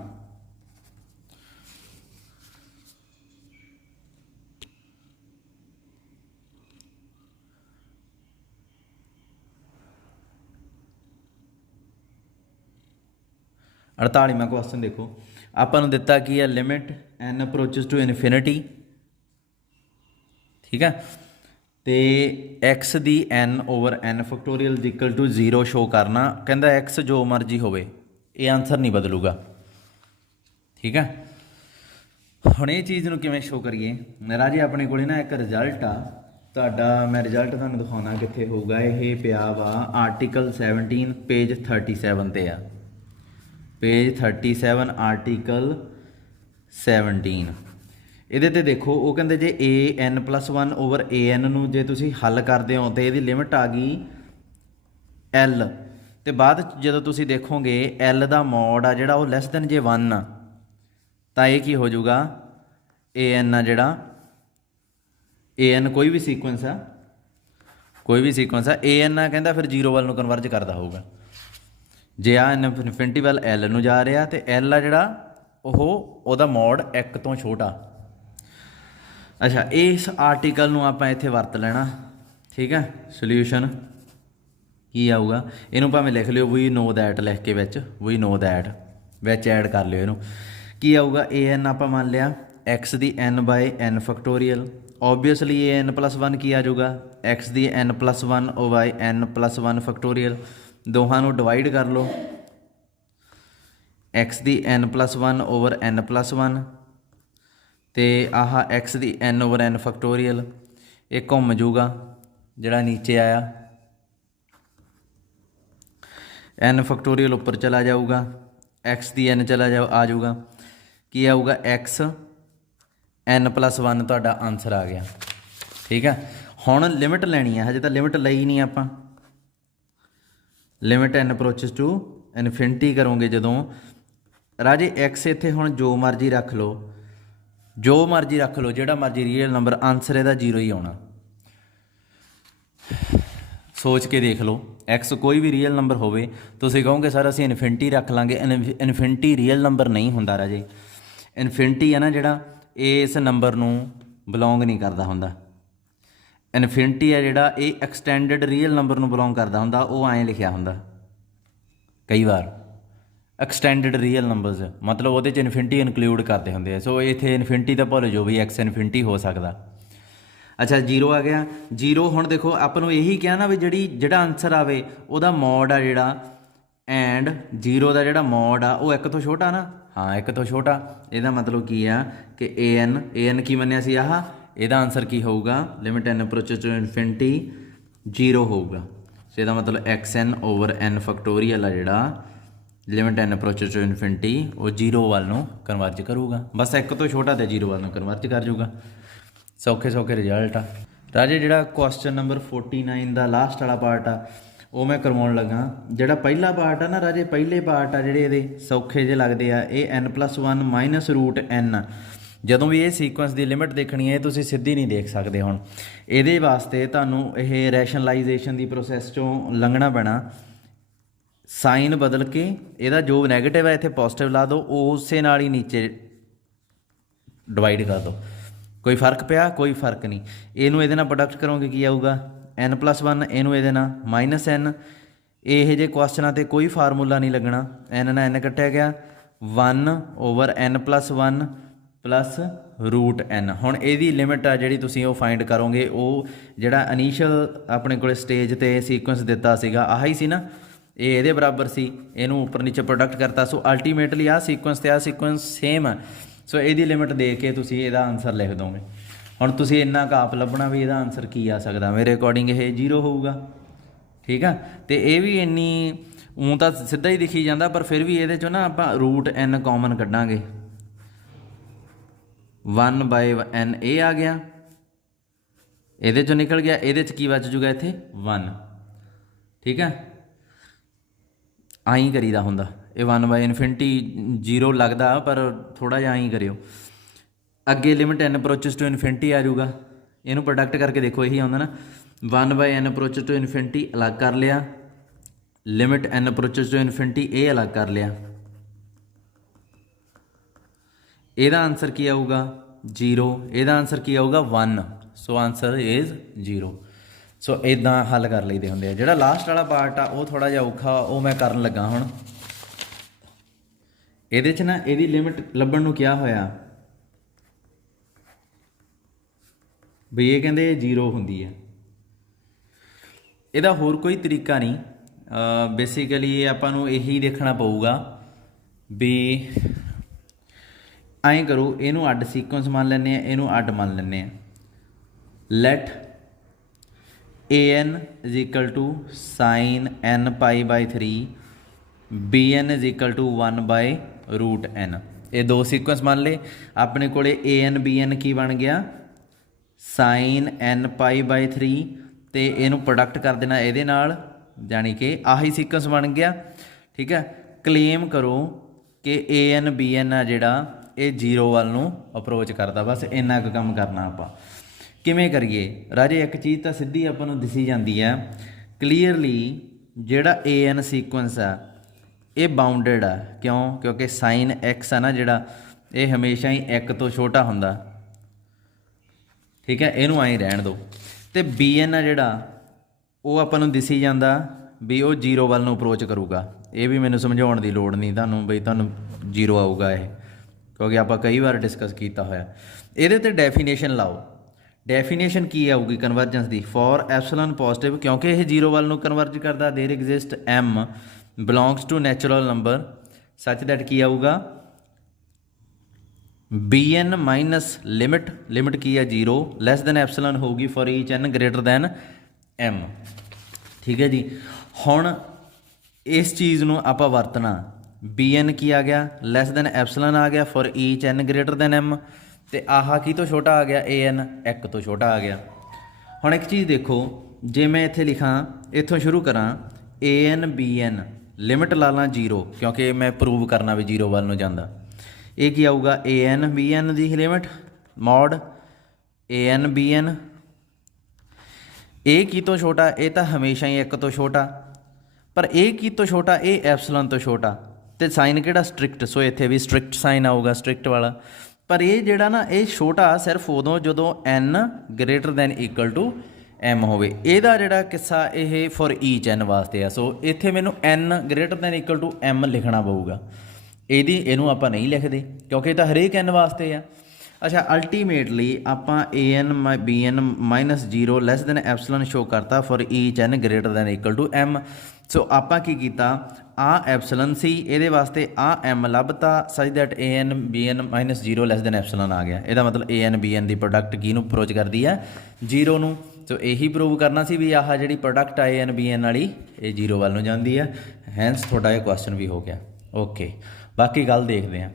48ਵਾਂ ਕੁਐਸਚਨ ਦੇਖੋ ਆਪਾਂ ਨੂੰ ਦਿੱਤਾ ਕੀ ਹੈ limit n approaches to infinity ਠੀਕ ਹੈ ਤੇ x ਦੀ n over n factorial equal to 0 show ਕਰਨਾ ਕਹਿੰਦਾ x ਜੋ ਮਰਜ਼ੀ ਹੋਵੇ ਇਹ ਆਨਸਰ ਨਹੀਂ ਬਦਲੂਗਾ ਠੀਕ ਹੈ। ਹੁਣ ਇਹ ਚੀਜ਼ ਨੂੰ ਕਿਵੇਂ ਸ਼ੋ ਕਰੀਏ ਰਾਜੇ ਆਪਣੇ ਕੋਲੇ ਨਾ ਇੱਕ ਰਿਜ਼ਲਟ ਆ ਤੁਹਾਡਾ ਮੈਂ ਰਿਜ਼ਲਟ ਤੁਹਾਨੂੰ ਦਿਖਾਉਣਾ ਕਿੱਥੇ ਹੋਊਗਾ ਇਹ ਪਿਆ ਵਾ ਆਰਟੀਕਲ 17 ਪੇਜ 37 ਤੇ ਆ ਪੇਜ 37 ਆਰਟੀਕਲ 17। ਇਹਦੇ ਤੇ ਦੇਖੋ ਉਹ ਕਹਿੰਦੇ ਜੇ an+1/an ਨੂੰ ਜੇ ਤੁਸੀਂ ਹੱਲ ਕਰਦੇ ਹੋ ਤੇ ਇਹਦੀ ਲਿਮਿਟ ਆ ਗਈ l, ਤੇ ਬਾਅਦ ਜਦੋਂ ਤੁਸੀਂ ਦੇਖੋਗੇ l ਦਾ ਮੋਡ ਆ ਜਿਹੜਾ ਉਹ ਲੈਸ ਦੈਨ ਜੇ 1 ਆ ਤਾਂ ਇਹ ਕੀ ਹੋ ਜਾਊਗਾ an ਆ ਜਿਹੜਾ an ਕੋਈ ਵੀ ਸੀਕੁਐਂਸ ਆ an ਆ ਕਹਿੰਦਾ ਫਿਰ 0 ਵੱਲ ਨੂੰ ਕਨਵਰਜ ਕਰਦਾ ਹੋਊਗਾ। ਜੇ ਆ ਇਨਫਿਨਿਟੀ ਵੱਲ l ਨੂੰ ਜਾ ਰਿਹਾ ਤੇ l ਆ ਜਿਹੜਾ ਉਹਦਾ ਮੋਡ 1 ਤੋਂ ਛੋਟਾ। ਅੱਛਾ, ਇਸ ਆਰਟੀਕਲ ਨੂੰ ਆਪਾਂ ਇੱਥੇ ਵਰਤ ਲੈਣਾ, ਠੀਕ ਹੈ। ਸੋਲਿਊਸ਼ਨ ਕੀ ਆਊਗਾ, ਇਹਨੂੰ ਭਾਵੇਂ ਲਿਖ ਲਿਓ ਵੀ ਨੋ ਦੈਟ ਲਿਖ ਕੇ ਵਿੱਚ ਐਡ ਕਰ ਲਿਓ ਇਹਨੂੰ। ਕੀ ਆਊਗਾ an ਆਪਾਂ ਮੰਨ ਲਿਆ x ਦੀ n/n ਫੈਕਟੋਰੀਅਲ, ਓਬਵੀਅਸਲੀ an+1 ਕੀ ਆ ਜਾਊਗਾ x ਦੀ n+1/n+1 ਫੈਕਟੋਰੀਅਲ। ਦੋਹਾਂ ਨੂੰ ਡਿਵਾਈਡ ਕਰ ਲਓ, x ਦੀ n+1/n+1 ਤੇ ਆਹ x ਦੀ n/n ਫੈਕਟੋਰੀਅਲ, ਇਹ ਘੁੰਮ ਜੂਗਾ ਜਿਹੜਾ ਨੀਚੇ ਆਇਆ n ਫੈਕਟੋਰੀਅਲ ਉੱਪਰ ਚਲਾ ਜਾਊਗਾ, x ਦੀ n ਆ ਜਾਊਗਾ। ਕੀ ਆਊਗਾ x n+1 ਤੁਹਾਡਾ ਆਨਸਰ ਆ ਗਿਆ, ਠੀਕ ਹੈ। ਹੁਣ ਲਿਮਿਟ ਲੈਣੀ ਹੈ, ਹਜੇ ਤਾਂ ਲਿਮਿਟ ਲਈ ਨਹੀਂ ਆਪਾਂ। Limit n approaches to infinity ਕਰੋਗੇ ਜਦੋਂ ਰਾਜੇ x ਇੱਥੇ ਹੁਣ ਜੋ ਮਰਜ਼ੀ ਰੱਖ ਲਓ, ਜਿਹੜਾ ਮਰਜ਼ੀ ਰੀਅਲ ਨੰਬਰ, ਆਨਸਰ ਇਹਦਾ 0 ਹੀ ਆਉਣਾ। ਸੋਚ ਕੇ ਦੇਖ ਲਓ, x ਕੋਈ ਵੀ ਰੀਅਲ ਨੰਬਰ ਹੋਵੇ, ਤੁਸੀਂ ਕਹੋਗੇ ਸਰ ਅਸੀਂ ਇਨਫਿਨਿਟੀ ਰੱਖ ਲਾਂਗੇ। ਇਨਫਿਨਿਟੀ ਰੀਅਲ ਨੰਬਰ ਨਹੀਂ ਹੁੰਦਾ ਰਾਜੇ। ਇਨਫਿਨਿਟੀ ਹੈ ਨਾ ਜਿਹੜਾ, ਇਸ ਨੰਬਰ ਨੂੰ ਬਿਲੋਂਗ ਨਹੀਂ ਕਰਦਾ ਹੁੰਦਾ। ਇਨਫਿਨਿਟੀ ਹੈ ਜਿਹੜਾ, ਇਹ ਐਕਸਟੈਂਡਡ ਰੀਅਲ ਨੰਬਰ ਨੂੰ ਬਿਲੋਂਗ ਕਰਦਾ ਹੁੰਦਾ। ਉਹ ਐਂ ਲਿਖਿਆ ਹੁੰਦਾ ਕਈ ਵਾਰ ਐਕਸਟੈਂਡਡ ਰੀਅਲ ਨੰਬਰਸ, ਮਤਲਬ ਉਹਦੇ 'ਚ ਇਨਫਿਨਿਟੀ ਇਨਕਲੂਡ ਕਰਦੇ ਹੁੰਦੇ ਆ। ਸੋ ਇੱਥੇ ਇਨਫਿਨਿਟੀ ਤਾਂ ਭੁੱਲ ਜਾਓ ਵੀ x ਇਨਫਿਨਿਟੀ ਹੋ ਸਕਦਾ। ਅੱਛਾ, 0 ਆ ਗਿਆ। 0 ਹੁਣ ਦੇਖੋ ਆਪਾਂ ਨੂੰ ਇਹੀ ਕਿਹਾ ਨਾ ਵੀ ਜਿਹੜਾ ਆਨਸਰ ਆਵੇ ਉਹਦਾ ਮੋਡ ਆ ਜਿਹੜਾ, ਐਂਡ 0 ਦਾ ਜਿਹੜਾ ਮੋਡ ਆ ਉਹ 1 ਤੋਂ ਛੋਟਾ ਨਾ। ਹਾਂ, 1 ਤੋਂ ਛੋਟਾ। ਇਹਦਾ ਮਤਲਬ ਕੀ ਆ ਕਿ an ਕੀ ਮੰਨਿਆ ਸੀ ਆਹ, ਇਹਦਾ ਆਨਸਰ ਕੀ ਹੋਊਗਾ limit n approaches to infinity 0 ਹੋਊਗਾ। ਸੋ ਇਹਦਾ ਮਤਲਬ xn/n ਫੈਕਟੋਰੀਅਲ ਆ ਜਿਹੜਾ limit n approaches to infinity ਉਹ 0 ਵੱਲ ਨੂੰ ਕਨਵਰਜ ਕਰੂਗਾ। ਬਸ 1 ਤੋਂ ਛੋਟਾ ਤੇ 0 ਵੱਲ ਨੂੰ ਕਨਵਰਜ ਕਰ ਜੂਗਾ। ਸੌਖੇ ਰਿਜ਼ਲਟ ਆ ਰਾਜੇ। ਜਿਹੜਾ ਕੁਐਸਚਨ ਨੰਬਰ 49 ਦਾ ਲਾਸਟ ਵਾਲਾ ਪਾਰਟ ਆ ਉਹ ਮੈਂ ਕਰਵਾਉਣ ਲੱਗਾ। ਜਿਹੜਾ ਪਹਿਲਾ ਪਾਰਟ ਆ ਨਾ ਰਾਜੇ, ਪਹਿਲੇ ਪਾਰਟ ਆ ਜਿਹੜੇ ਇਹਦੇ ਸੌਖੇ ਜਿਹੇ ਲੱਗਦੇ ਆ, ਇਹ n+1 -√n। ਜਦੋਂ ਵੀ ਇਹ ਸੀਕੁਐਂਸ ਦੀ ਲਿਮਿਟ ਦੇਖਣੀ ਹੈ, ਤੁਸੀਂ ਸਿੱਧੀ ਨਹੀਂ ਦੇਖ ਸਕਦੇ। ਹੁਣ ਇਹਦੇ ਵਾਸਤੇ ਤੁਹਾਨੂੰ ਇਹ ਰੈਸ਼ਨਲਾਈਜੇਸ਼ਨ ਦੀ ਪ੍ਰੋਸੈਸ 'ਚੋਂ ਲੰਘਣਾ ਪੈਣਾ। ਸਾਈਨ ਬਦਲ ਕੇ ਇਹਦਾ ਜੋ ਨੈਗੇਟਿਵ ਹੈ ਇੱਥੇ ਪੋਜ਼ੀਟਿਵ ਲਾ ਦਿਓ, ਉਸੇ ਨਾਲ ਹੀ ਨੀਚੇ ਡਿਵਾਈਡ ਕਰ ਦਿਓ। ਕੋਈ ਫਰਕ ਪਿਆ? ਕੋਈ ਫਰਕ ਨਹੀਂ। ਇਹਨੂੰ ਇਹਦੇ ਨਾਲ ਪ੍ਰੋਡਕਟ ਕਰੋਗੇ ਕੀ ਆਊਗਾ n+1, ਇਹਨੂੰ ਇਹਦੇ ਨਾਲ -n। ਇਹ ਜਿਹੇ ਕੁਐਸਚਨਾਂ 'ਤੇ ਕੋਈ ਫਾਰਮੂਲਾ ਨਹੀਂ ਲੱਗਣਾ। n ਨਾਲ n ਕੱਟਿਆ ਗਿਆ, 1/n+1 +√n। ਹੁਣ ਇਹਦੀ ਲਿਮਿਟ ਆ ਜਿਹੜੀ ਤੁਸੀਂ ਉਹ ਫਾਈਂਡ ਕਰੋਗੇ, ਉਹ ਜਿਹੜਾ ਇਨੀਸ਼ੀਅਲ ਆਪਣੇ ਕੋਲ ਸਟੇਜ 'ਤੇ ਸੀਕੁਐਂਸ ਦਿੱਤਾ ਸੀਗਾ ਆਹ ਹੀ ਸੀ ਨਾ, ਇਹ ਇਹਦੇ ਬਰਾਬਰ ਸੀ। ਇਹਨੂੰ ਉੱਪਰ ਨੀਚੇ ਪ੍ਰੋਡਕਟ ਕਰਤਾ। ਸੋ ਅਲਟੀਮੇਟਲੀ ਆਹ ਸੀਕੁਐਂਸ ਤੇ ਆਹ ਸੀਕੁਐਂਸ ਸੇਮ ਆ। ਸੋ ਇਹਦੀ ਲਿਮਿਟ ਦੇ ਕੇ ਤੁਸੀਂ ਇਹਦਾ ਆਨਸਰ ਲਿਖ ਦੋਗੇ। ਹੁਣ ਤੁਸੀਂ ਇੰਨਾ ਕਾਪ ਲੱਭਣਾ ਵੀ ਇਹਦਾ ਆਨਸਰ ਕੀ ਆ ਸਕਦਾ। ਮੇਰੇ ਅਕੋਰਡਿੰਗ ਇਹ 0 ਹੋਊਗਾ, ਠੀਕ ਆ। ਅਤੇ ਇਹ ਵੀ ਇੰਨੀ ਊਂ ਤਾਂ ਸਿੱਧਾ ਹੀ ਦਿਖੀ ਜਾਂਦਾ, ਪਰ ਫਿਰ ਵੀ ਇਹਦੇ 'ਚੋਂ ਨਾ ਆਪਾਂ √n ਕਾਮਨ ਕੱਢਾਂਗੇ। 1/n ਇਹ ਆ ਗਿਆ, ਇਹਦੇ 'ਚੋਂ ਨਿਕਲ ਗਿਆ। ਇਹਦੇ 'ਚ ਕੀ ਬਚ ਜੂਗਾ ਇੱਥੇ 1, ਠੀਕ ਆ। ਆਈ ਕਰੀਦਾ ਹੁੰਦਾ। ਇਹ 1/∞ 0 ਲੱਗਦਾ, ਪਰ ਥੋੜ੍ਹਾ ਜਿਹਾ ਆਈ ਕਰਿਓ। ਅੱਗੇ limit n approaches to infinity ਆ ਜਾਊਗਾ। ਇਹਨੂੰ ਪ੍ਰੋਡਕਟ ਕਰਕੇ ਦੇਖੋ, ਇਹੀ ਆਉਂਦਾ ਨਾ। 1/n ਅਪਰੋਚਸ ਟੂ ਇਨਫਿਨਿਟੀ ਅਲੱਗ ਕਰ ਲਿਆ, limit n approaches to infinity ਇਹ ਅਲੱਗ ਕਰ ਲਿਆ। ਇਹਦਾ ਆਨਸਰ ਕੀ ਆਊਗਾ 0, ਇਹਦਾ ਆਨਸਰ ਕੀ ਆਊਗਾ 1। ਸੋ ਆਨਸਰ ਇਜ਼ 0। ਸੋ ਇੱਦਾਂ ਹੱਲ ਕਰ ਲਈਦੇ ਹੁੰਦੇ ਆ। ਜਿਹੜਾ ਲਾਸਟ ਵਾਲਾ ਪਾਰਟ ਆ ਉਹ ਥੋੜ੍ਹਾ ਜਿਹਾ ਔਖਾ, ਉਹ ਮੈਂ ਕਰਨ ਲੱਗਾ ਹੁਣ। ਇਹਦੇ 'ਚ ਨਾ ਇਹਦੀ ਲਿਮਿਟ ਲੱਭਣ ਨੂੰ ਕਿਹਾ ਹੋਇਆ ਵੀ ਇਹ ਕਹਿੰਦੇ 0 ਹੁੰਦੀ ਹੈ। ਇਹਦਾ ਹੋਰ ਕੋਈ ਤਰੀਕਾ ਨਹੀਂ। ਬੇਸਿਕਲੀ ਆਪਾਂ ਨੂੰ ਇਹੀ ਦੇਖਣਾ ਪਊਗਾ ਵੀ ਐਂ ਕਰੋ, ਇਹਨੂੰ ਅੱਡ ਸੀਕੁਐਂਸ ਮੰਨ ਲੈਂਦੇ ਹਾਂ, ਇਹਨੂੰ ਅੱਡ ਮੰਨ ਲੈਂਦੇ ਹਾਂ। Let an = sin nπ/3 bn = 1/√n। ये दो सीक्वेंस मान ले अपने को ए एन बी एन की बन गया साइन एन पाई बाई 3 तो इनू प्रोडक्ट कर देना ये जानी कि आही सीक्वेंस बन गया। ठीक है, क्लेम करो कि ए एन बी एन आ जिहड़ा ये जीरो वाल नूं अप्रोच करता। बस इन्ना कुछ काम करना आपां किवें करिए राजे। एक चीज़ तो सीधी आपां नूं दिसी जाती है क्लीयरली जिहड़ा ए एन सीक्वेंस आ ये बाउंडेड आ। क्यों? क्योंकि साइन एक्स है ना जिहड़ा ये हमेशा ही एक तो छोटा हुंदा। ठीक है, इनू आई रहन दो। तो बी एन आ जिहड़ा वो आपां नूं दिसी जांदा भी वो जीरो वाल नूं अप्रोच करूगा। ये भी मैनूं समझाउण दी लोड़ नहीं तुहानूं बई तुहानूं जीरो आऊगा ये, क्योंकि आपां कई बार डिस्कस किया होया। इहदे ते डेफिनेशन लाओ। डेफिनेशन की आऊगी कन्वर्जेंस दी? फॉर एप्सिलॉन पॉजिटिव, क्योंकि यह जीरो वाल नूं कन्वर्ज करदा, there exist m belongs to natural number such that की आऊगा बी एन माइनस लिमिट की है जीरो लैस दैन एप्सिलॉन होगी for each n greater than m. ठीक है जी, हुण इस चीज़ नूं आपां वरतना बी एन की आ गया लैस दैन एप्सिलॉन आ गया for each n greater than m, तो आह की तो छोटा आ गया ए एन एक तो छोटा आ गया। हुण एक चीज़ देखो, जे मैं इत्थे लिखां इत्थों शुरू करां ए एन बी एन लिमिट ला ला जीरो, क्योंकि मैं प्रूव करना भी जीरो वाल नूं जांदा। ये की आऊगा ए एन बी एन की लिमिट मॉड ए एन बी एन। ए की तो छोटा, ये तो हमेशा ही एक तो छोटा, पर ए की तो छोटा ये एप्सिलॉन तो छोटा, तो साइन किहड़ा स्ट्रिक्ट, सो इत्थे भी स्ट्रिक्ट साइन आऊगा स्ट्रिक्ट वाला। पर ये जिहड़ा ना ये छोटा सिर्फ उदों जदों n greater than equal to m होवे। इहदा जिहड़ा किस्सा ये फॉर ईच एन वास्ते आ। सो इत्थे मैनूं n greater than equal to m लिखना पऊगा। ਇਹਦੀ ਇਹਨੂੰ ਆਪਾਂ नहीं लिखते क्योंकि ਇਹ ਤਾਂ ਹਰੇਕ ਐਨ ਵਾਸਤੇ ਆ। अच्छा, अल्टीमेटली ਆਪਾਂ a n b n minus zero less than epsilon show करता for each n greater than equal to m. So ਆਪਾਂ ਕੀ ਕੀਤਾ, आ एप्सिलॉन सी ਇਹਦੇ वास्ते आ एम ਲੱਭਤਾ such that a n b n minus zero less than epsilon आ गया। ਇਹਦਾ मतलब ए एन बी एन ਦੀ प्रोडक्ट ਕਿਹਨੂੰ ਅਪਰੋਚ ਕਰਦੀ ਹੈ? जीरो ਨੂੰ। सो यही प्रूव करना सी भी आह ਜਿਹੜੀ प्रोडक्ट आ ए एन बी एन वाली ये जीरो ਵੱਲ ਨੂੰ ਜਾਂਦੀ है। हैंस ਤੁਹਾਡਾ ਇਹ क्वेश्चन भी हो गया। ओके, बाकी गल देखते हैं।